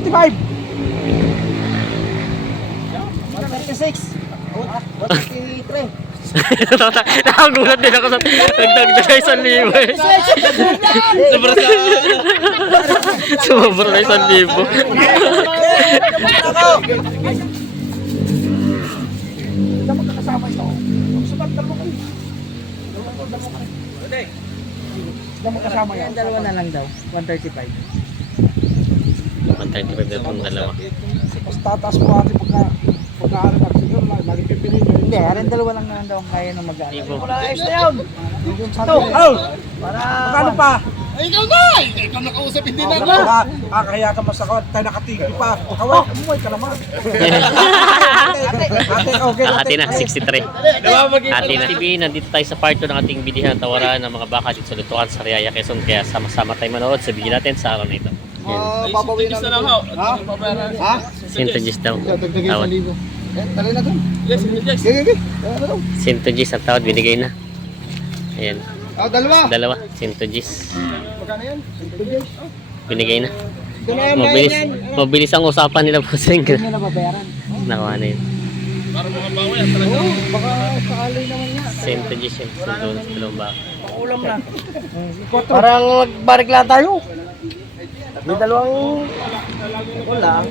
35. 136. 133. Nakagulat din ako sa dagdag na 1,000 eh. Sobra sa Sobra na 1,000. Hindi mo kakasama ito. Subat dalawa kayo. Hindi mo kasama yan. Dalawa na lang daw. 135. 135 na itong dalawa. Mas tataas po natin pagka-aaral natin. Siguro lagi pipiliin nyo. Hindi, harin dalawa lang naman daw ang kaya ng mag-aaral. Ibo. Wala ayos na yun. Ito, Para... magkano pa? Ay, ikaw na! Ikaw nakausap, hindi na ako. Kaya ka masakot, tayo nakatigil pa. Kawak, umuwi ka naman. Ate, okay. Ate na, 63. Ate na. TV, nandito tayo sa part 2 ng ating bidihan tawaran ng mga baka dito sa Lutuan, sa Riyaya, Quezon. Kaya sama-sama tayo manood sa video natin sa araw na ito. Papawin na lang ako. Ha? Sintonis daw. Dagdagay Tawad. 1,000. Tali na doon. Yes. Gigi. Sintonis ang tawad, binigay na. Ayan. Dalawa. Dalawa, Sintonis. Magkano yan? Binigay na. Ito na yan, Mabilis, mabilis ang usapan nila po sa Hindi na babayaran. Nakuha na yun. Para mga bawa yan talaga. Baka sakali naman yan. Sintonis yun. Sa doon sa dalawang baka. Ulam na. Parang magbarik lang tayo. May dalawang... Wala.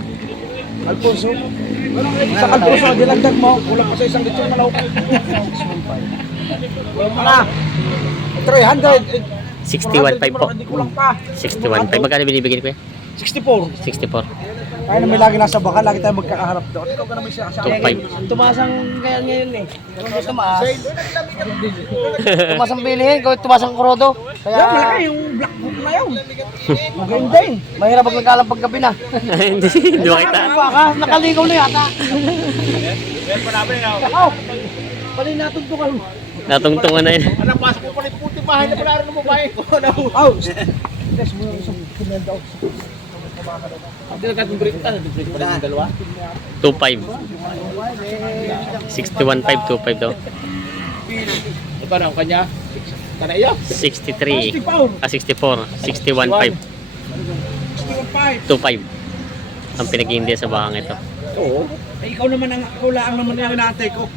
Alfonso. Sa Alfonso, dilagdag mo. Kulang pa sa isang lechon malaw. Wala. 300. 61.5 po. Hindi kulang pa. 61.5. Magkano binibigyan ko yan? 64. 64. Kaya na may lagi nasa baka, lagi tayo magkakaharap doon. Ikaw ka naman siya kasama. 2.5. Tumaas ang kaya ngayon eh. Tumaas. Tumaas ang bilihin. Tumaas ang kurodo. Yan, Kaya... malaki yung black book na yun. Maganda eh. Mahirap pag nagkalang paggabi na. Hindi makita. Baka nakaligaw na yata. Pali natugtukan. Natungtungan na yun. Ano, pasok mo pala yung puti bahay na pala ng babae ko. Oh, yes, mo yung isang kumenda ako. Hindi na katong break. Break pa rin yung dalawa. 2.5. 61.5, 2.5 daw. Ito na ang kanya. Kana iyo. 63. 64. 61.5. 65. 2.5. Ang pinag-iindiya sa bakang ito. Oo. Eh, ikaw naman ang kulaan naman yung inaantay ko.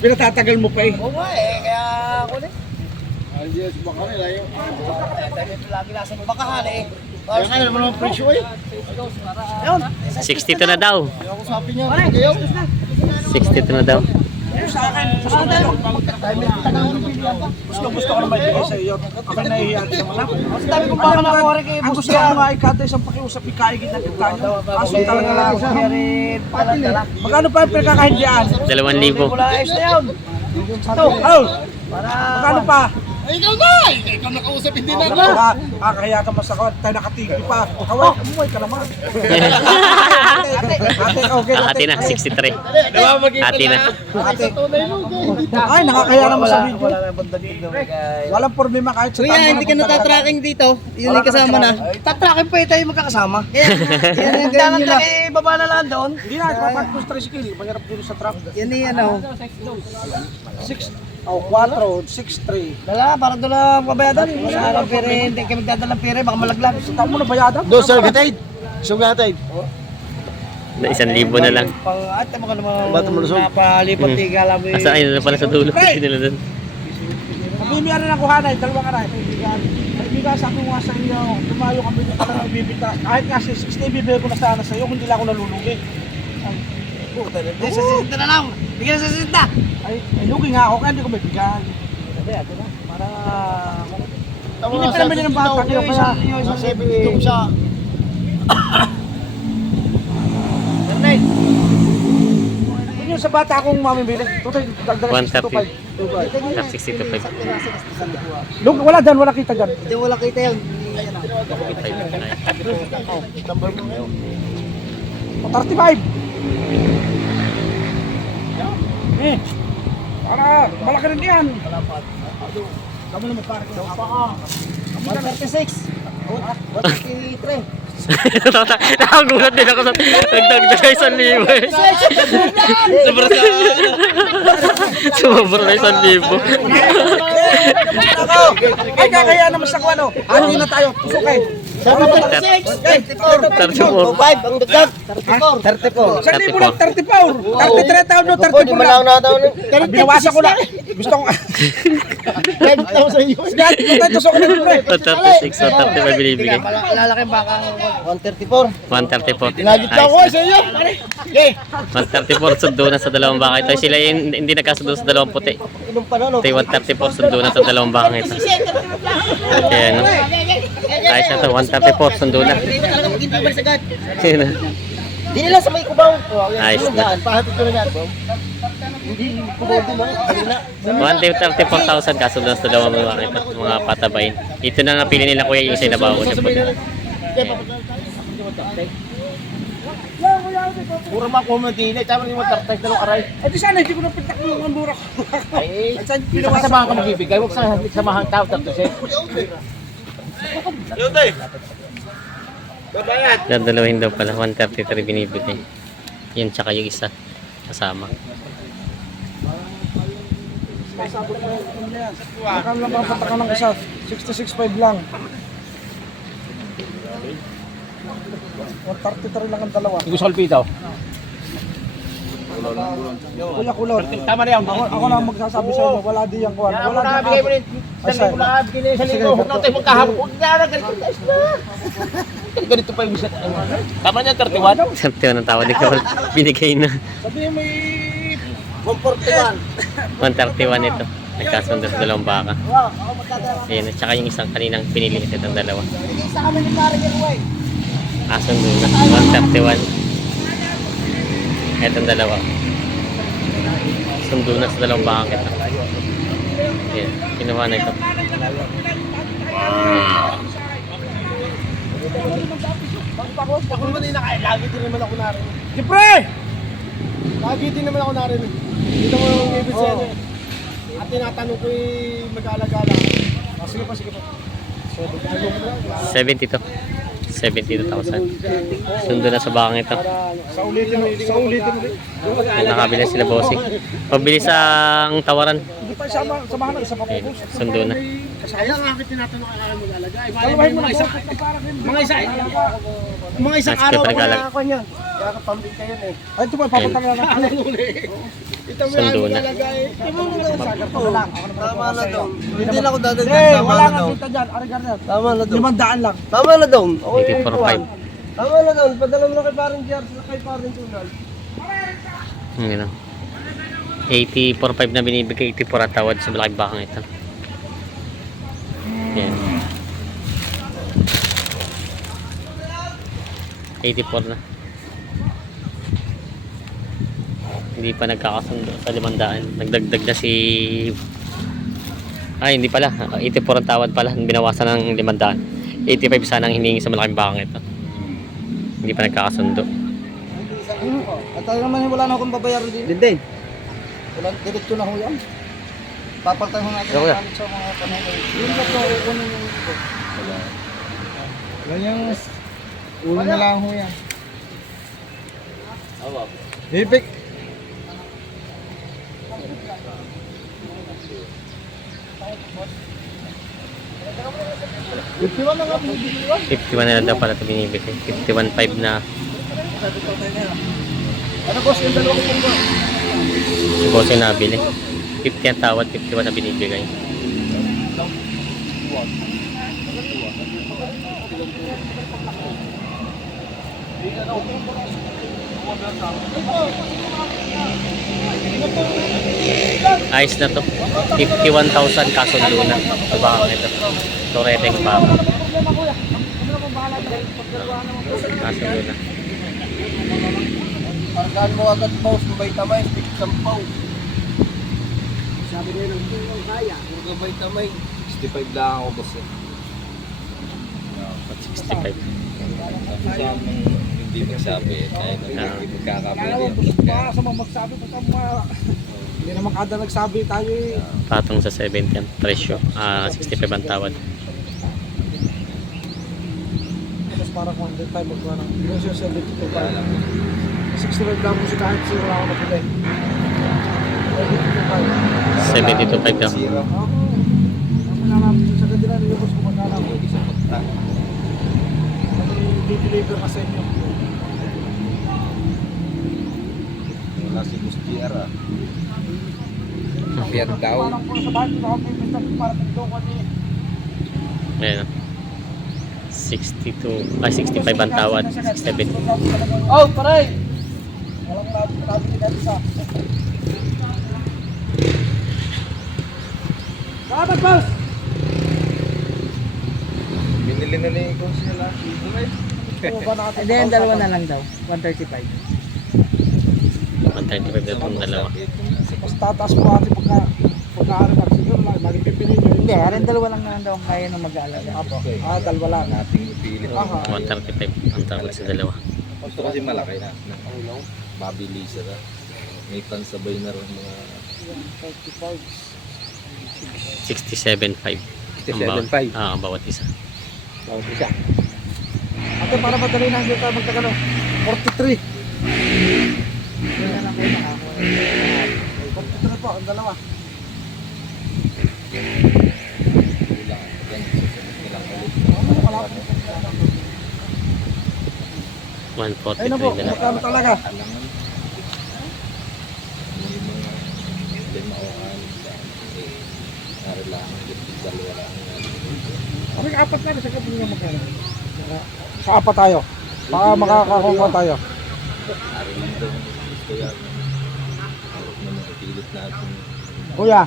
Pinatatagal mo pa eh. Oo nga eh. Kaya ako na. Ay, yes, baka nila yung... Lagi nasa bakahan eh. Kaya nga naman ang presyo eh. Ayun. 62 na daw. Kaya ako sabi niya, kayo. 62 na daw. Sa akin, gusto ko naman ibigay sa iyo. Ako nahihiyan sa mga. Mas dami kong baka na kore kay Ang gusto ko nga ikata isang pakiusap, ikaigit na kita nyo. Kaso talaga lang sa magkano pa yung pinakakahindian? 2,000. Wala ayos na yun. Ito, Para... magkano pa? Ay, ikaw na! Ikaw nakausap, hindi na ako. Kaya ka masakot, tayo nakatigil pa. Kawak, umuwi ka naman. Ate, okay. Ate na, 63. Ate na. Ate. Ay, nakakaya naman sa video. Wala na banda dito guys. Walang problema kahit sa Kuya, hindi ka natatracking dito. Yun yung kasama na. Tatracking pa tayo magkakasama. Yan yung ganyan baba na lang doon. Hindi na, papat po sa tricycle. Mahirap dito sa truck. Yan yung ano. 4, 6, 3. Dala, para doon lang pabayadan. Sa araw pere, hindi kami dadalang pere, baka malaglag. Tao mo na bayadan? Do, sir, gatid. So, gatid. Na 1,000 na lang. Pang ate mo ka naman Bato mo lusog. napalipat tiga lang. Asa ayun na pala sa dulo. Hindi nila doon. Pag-umiyan na ng kuhanay, dalawa ka na. Kaibigan, sabi ko nga sa inyo, tumayo kami na pala ibibita. Kahit nga 60 ibibigay ko na sana sa iyo, hindi lang ako nalulugi. Hindi, sa sisinta na lang. Bigyan na sa sisinta. Ay, lugi nga ako, kaya hindi ko bibigyan. Sabi, ito na. Para... Hindi pa naman ng bata kayo, kaya... Sa 72 siya. Yun yung sa bata akong mamimili. Tutoy, dagdagan 130. 62.5. Lug, wala dyan, wala kita dyan. Hindi wala kita yun. 35. Para, malaki rin yan. Kami naman pare ko. 136. 133. Nakagulat din ako sa dagdag na 1,000 eh. Sobra sa Sobra na 1,000. Ay, kakaya naman sa kuwano. Hati na tayo. Tusok eh. 34. 5 ang dagdag. 34. 1,000 lang 34. 33 taon no, Opo, di 34 malaw lang. na daw. Binawasan ko na. Gusto ko. 5,000 yun. Sige, gusto ko na pre. 36 o 35 binibigay. Lalaki baka 134. 134. Ginagit lang ko sa iyo. Okay. 134 sundo na sa dalawang baka ito. Sila yung hindi nagkasundo sa dalawang puti. Inom pa na no. Ito yung 134 sundo na sa dalawang baka ito. Ayan. No? Ayos na to. 134 sundo na. Hindi na talaga maging tibay sagad. Ayan na. Di nila sa may kubaw. Ayos na. Pahatid ko na yan. Hindi kubaw din mo. 134,000 kasundo sa dalawang baka ito. Mga patabayin. Ito na napili nila kuya yung isa na bago siya puti. Puro makumentine. Tama rin mo tartay dalawang aray. Eh di sana hindi ko na pitak yung ambura ko. Ay. Saan Sa pinawasan samahan ka magbibigay, huwag sa samahan tao tapos eh. Dadalawahin daw pala. 133 binibigay. Yan tsaka yung isa. Kasama. Pasabot na yan. Makam lang ang patakan ng isa. 66.5 lang. 133 lang ang dalawa. Hindi ko salpitaw. Kuya kulot. Tama na yan. Ako na ang magsasabi sa inyo. Wala di yung kuwan. Kaya Wala mo di nakabigay mo rin. Ay, Saan mo nakabigay na yung salito? Huwag na tayo magkahapon. Huwag na na ganito. Ayos na. Ganito pa yung isa. Tama niya 31. Sabi ng tawa ni Carl. Binigay na. Sabihin mo 131 ito. Nagkasundo sa dalawang baka. Ayan. At saka yung isang kaninang pinili ito ng dalawa. Isa kami ni Mari Galuway. Asundo na. 131. Itong dalawa. Sundo na sa dalawang baka ito. Ayan. Kinuha na ito. Ako naman yung lagi din naman ako narinig. Siyempre! Lagi din naman ako narinig. Dito mo yung ibig sa inyo. At tinatanong ko yung mag-alagala. Sige pa, sige pa. 72. 72,000. Sundo na sa bakang ito. Sa ulitin mo rin. Ayan, nakabila sila bossing. Pabilis ang tawaran. Hindi pa samahan ng isa pa po. Ayan, sundo na. Kaya nga akin tinatanong kung kaya mag-alaga. Dalawahin mo na Mga isang Mas araw kita ko nag-alaga. na ako niya. Kaya kapambing kayo eh. Ay, ito pa, papunta na lang. Ito mo Sundo na. Sagar ko na lang. Ako na Tama na daw. Hindi na ako dadagdag. Eh, Tama wala na nga daw. kita dyan. Arigar na. Tama na daw. 500 lang. Tama na daw. Okay, 84.5. Tama na daw. Padala mo na kay parang Jar sa kay parang Tunal. Ano? 84.5 na binibigay, 84 at tawad sa malaking bakang ito. Yan. 84 na. Hindi pa nagkakasundo sa 500. Nagdagdag na si... Ay, hindi pala. 84 ang tawad pala. Binawasan ng 500. 85 sana ang hiningi sa malaking bakang ito. Hindi pa nagkakasundo. At tayo naman wala na akong babayaran din. Din. Wala, diretso na ho yan. Papaltan ho natin Ikaw na. sa mga panahon. Yun na to. Kunin yung ito. Yan yung ulo na lang ho yan. Hipik. Bitiwan na nga binibigyan. 51 na lang daw pala ito binibigay. 51.5 na Ano boss, yung dalawa ko pong ba? si boss yung nabili. 50 ang tawad, 51 na binibigay. Ayos na to. 51,000 kasundo na. Sa bakang ito. Toreteng baka. Kasundo na. Pargaan mo agad boss, mabay tamay, stick sampaw. Sabi nila ng kaya, mabay tamay. 65 lang ako boss eh. 65. Siya hindi nagsabi eh. Tayo na magkakamali. Alam mo, gusto pa sa mga magsabi. Basta hindi naman kada nagsabi tayo eh. Patong sa 70 ang presyo. 65 ang tawad. Tapos parang kung hindi tayo magkuha ng yung siya 72 pa. 65 lang mo siya kahit zero ako nabili. 72 pa. 72.5 daw. Zero. Ako. Ang namin sa kanila nilabas ko magkala ko. i-deliver na sa inyo. Wala si Boss GR ah. Kaya daw. Parang po sa bahay, ako may minsan para nagdoon kasi. Ayan. 62, ay 65 ang tawad, 67. Oh, paray! Walang nabili natin sa. Salamat, boss! Binili na ni Kung sila. Oo ba natin? Hindi, yung dalawa na lang daw. 135. 135 na itong dalawa. Mas tataas po natin pagka-ano na. Siguro lagi pipiliin nyo. Hindi, harin dalawa lang naman daw ang kaya ng mag-aalaga. Dalawa lang. Nating ipilit. Aha. 135 ang tawad sa dalawa. Gusto kasi malaki na. Mabili sila. May pansabay na rin mga 67.5. 67.5. Ang bawat isa. bawat isa. Ate, para madali na hindi tayo magtagano. 43. Hindi na lang kayo nakakuha. 43 po, ang dalawa. Kulang. Yan, susunod nilang ulit. Wala po. 143 Ayun na po, na lang. magkano talaga? Alangan. May mga lima o anim sa narilangan. Dalawa lang. Kami apat na sa kapag nga magkano. Sa apat tayo. Baka makakakuha tayo. Narilang daw ang gusto yan. Harap naman ipilit natin. Kuya,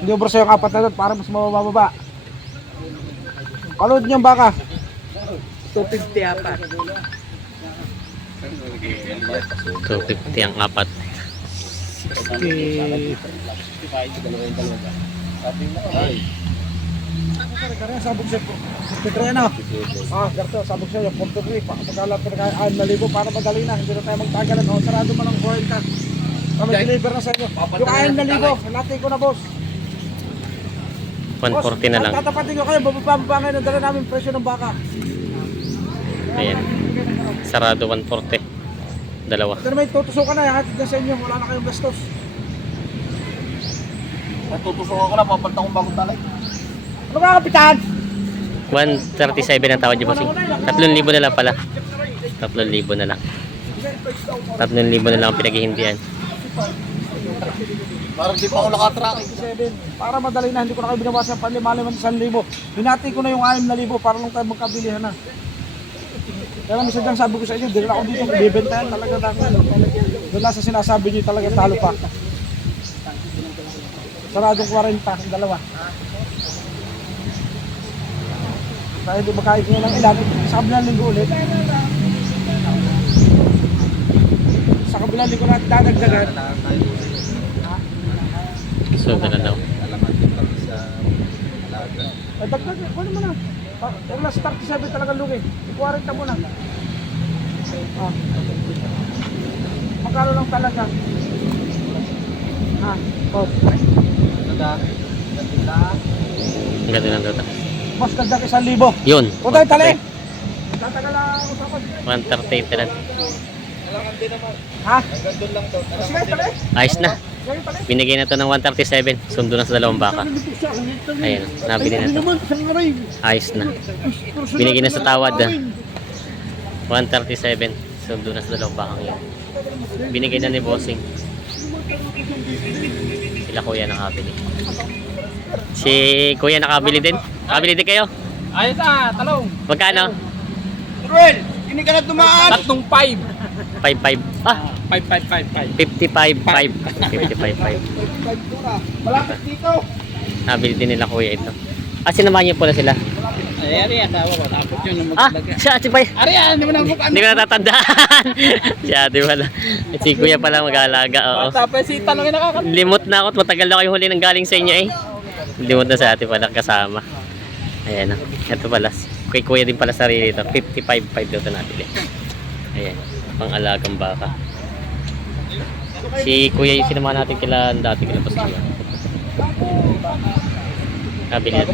hindi ubro sa'yo yung apat na doon para mas mababa. Kalod niyong baka. 250 apat. 250 ang apat. Sabog siya po. 53 ano? Garto, sabog siya yung 43. Pagkalat ko na kayo 6,000 para madali na. Hindi na tayo magtagalan. Sarado mo ng 40. Kami deliver na sa inyo. Yung 6,000, natin ko na boss. 140 na lang. Tatapatin ko kayo, bababa ngayon ang dala namin presyo ng baka. Ayan. Sarado 140. Dalawa. Ito naman, tutusukan na, hatid na sa inyo, wala na kayong gastos. Natutusukan ko na, papalta kong bagong talay. Ano ba, kapitan? 137 ang tawad niyo bossing. 3,000 na lang pala. 3,000 na lang. 3,000 na lang ang pinaghihindihan. Parang di pa ako nakatrack. 7. Para madali na, hindi ko na kayo binawasan pa 5,000. Hinati ko na yung 6,000 para lang tayo magkabilihan na. Kaya lang isa dyan sabi ko sa inyo, hindi na ako dito bibentayan talaga lang. Doon lang sa sinasabi niyo talaga talo pa. Saradong 40 ang dalawa. Kaya hindi makain ko ng ilan, sa kabilang linggo ulit. Sa kabilang linggo natin dadagdagan. So, na daw. Alaman din kami sa alaga. Ay, dagdag, ano mo na? Yung last 37 talaga lugi. 40 mo na. Magkano lang talaga? Boss. Ang ganda lang daw. Mas dagdag 1,000. Yun. Kung tayo tali. Tatagal lang usapan. 138 na lang. Ha? Hanggang doon lang daw. Sige, tali. Ayos na. Sige, tali. Binigay na to ng 137. Sundo na sa dalawang baka. Ayan. Nabili na to. Ayos na. Binigay na sa tawad. 137. Sundo na sa dalawang bakang yun. Binigay na ni Bossing. Sila kuya nakabili. Si kuya nakabili din. Nakabili din kayo? Ayos talong. Magkano? Ruel, hindi ka na tumaan. 3.5. 5.5. Ah, 5. 55.5. 55.5. Malapit dito. Nabili din nila kuya ito. Ah, sinamahan niyo pala sila. Ari, asawa ko. Tapos yun na Ah, si Ate Bay. Ari, hindi mo na mukhaan. Hindi ko natatandaan. Si Ate pala. Si kuya pala mag-aalaga. Oo. Tapos si talong yung nakakatawa. Limot na ako. Matagal na kayo huli ng galing sa inyo eh. Limot na sa Ate pala kasama. Ayan na. Ito pala. Kay kuya din pala sarili ito. 55.5 daw ito nabili. Ayan. Pang-alagang baka. Si kuya yung sinamahan natin kila dati kila Pastor. Nabili na ito.